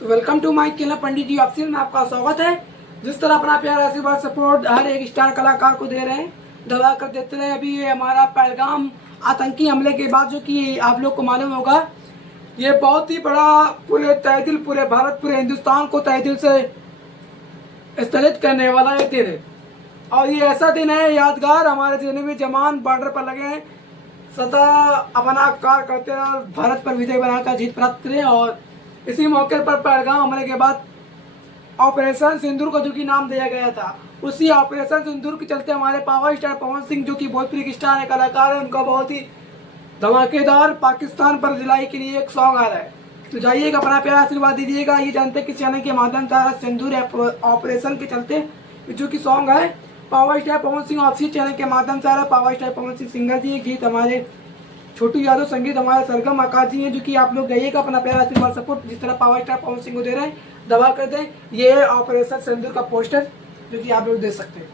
तो welcome to my channel Pandit ji official में आपका स्वागत है। जिस तरह अपना प्यार आशीर्वाद सपोर्ट हर एक स्टार कलाकार को दे रहे हैं, दबा कर देते रहे। अभी ये हमारा पहलगाम आतंकी हमले के बाद जो कि आप लोग को मालूम होगा, ये बहुत ही बड़ा पूरे तहदिल, पूरे भारत, पूरे हिंदुस्तान को तहदिल से स्थगित करने वाला ये दिन है। और ये ऐसा दिन है यादगार, हमारे जितने भी जवान बॉर्डर पर लगे हैं सदा अपना कार्य करते हैं और भारत पर विजय बनाकर जीत प्राप्त करें। और इसी मौके पर पहलगाम हमले के बाद ऑपरेशन सिंदूर को जो कि नाम दिया गया था, उसी ऑपरेशन सिंदूर के चलते हमारे पावर स्टार पवन सिंह जो कि भोजपुरी के स्टार है, कलाकार है, उनका बहुत ही धमाकेदार पाकिस्तान पर दिलाई के लिए एक सॉन्ग आ रहा है। तो जाइएगा, अपना प्यार आशीर्वाद दीजिएगा। ये जानते हैं किस चैनल के माध्यम से सिंदूर ऑपरेशन के चलते जो कि सॉन्ग है power star Pawan Singh official channel के माध्यम से आ रहा है। Power star Pawan Singh singer जी, गीत हमारे छोटू यादव, संगीत हमारे सरगम आकाश जी हैं, जो कि आप लोग गाइएगा, अपना प्यार आशीर्वाद सपोर्ट जिस तरह पावर स्टार पवन सिंह को दे रहे हैं दबा कर दें। ये ऑपरेशन सिंदूर का पोस्टर जो कि आप लोग देख सकते हैं।